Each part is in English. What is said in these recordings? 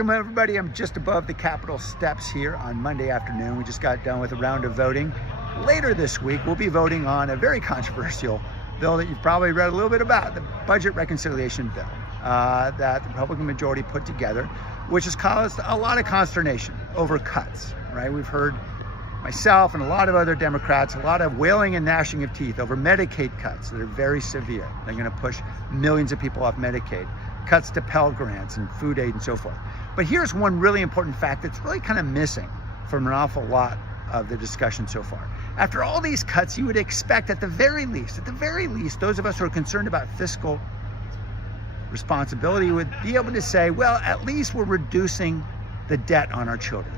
Welcome everybody. I'm just above the Capitol steps here on Monday afternoon. We just got done with a round of voting. Later this week, we'll be voting on a very controversial bill that you've probably read a little bit about, the budget reconciliation bill that the Republican majority put together, which has caused a lot of consternation over cuts, right? We've heard myself and a lot of other Democrats, a lot of wailing and gnashing of teeth over Medicaid cuts that are very severe. They're going to push millions of people off Medicaid. Cuts to Pell Grants and food aid and so forth. But here's one really important fact that's really kind of missing from an awful lot of the discussion so far. After all these cuts, you would expect at the very least, those of us who are concerned about fiscal responsibility would be able to say, well, at least we're reducing the debt on our children.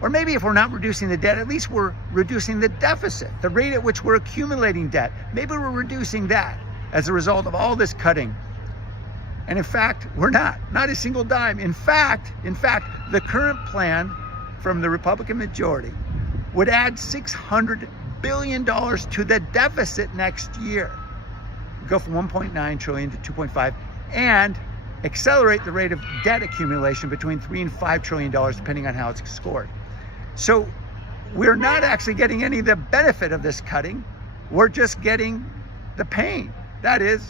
Or maybe if we're not reducing the debt, at least we're reducing the deficit, the rate at which we're accumulating debt. Maybe we're reducing that as a result of all this cutting. And in fact, we're not a single dime. In fact, the current plan from the Republican majority would add $600 billion to the deficit next year. Go from 1.9 trillion to 2.5 and accelerate the rate of debt accumulation between $3 and $5 trillion, depending on how it's scored. So we're not actually getting any of the benefit of this cutting. We're just getting the pain. That is,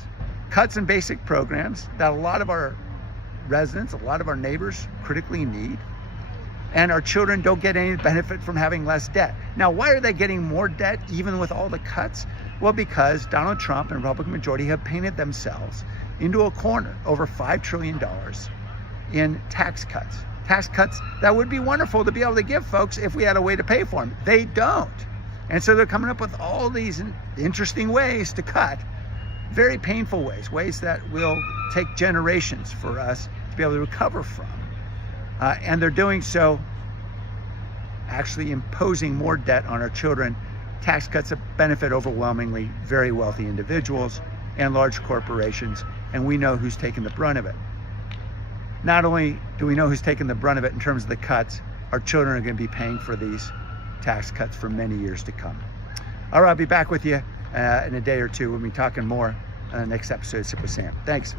cuts in basic programs that a lot of our residents, a lot of our neighbors critically need, and our children don't get any benefit from having less debt. Now, why are they getting more debt even with all the cuts? Well, because Donald Trump and the Republican majority have painted themselves into a corner over $5 trillion in tax cuts. Tax cuts that would be wonderful to be able to give folks if we had a way to pay for them. They don't. And so they're coming up with all these interesting ways to cut. Very painful ways that will take generations for us to be able to recover from. And they're doing so actually imposing more debt on our children. Tax cuts that benefit overwhelmingly very wealthy individuals and large corporations, and we know who's taking the brunt of it. Not only do we know who's taking the brunt of it in terms of the cuts, our children are going to be paying for these tax cuts for many years to come. All right, I'll be back with you in a day or two when we're talking more on the next episode of Sip with Sam. Thanks.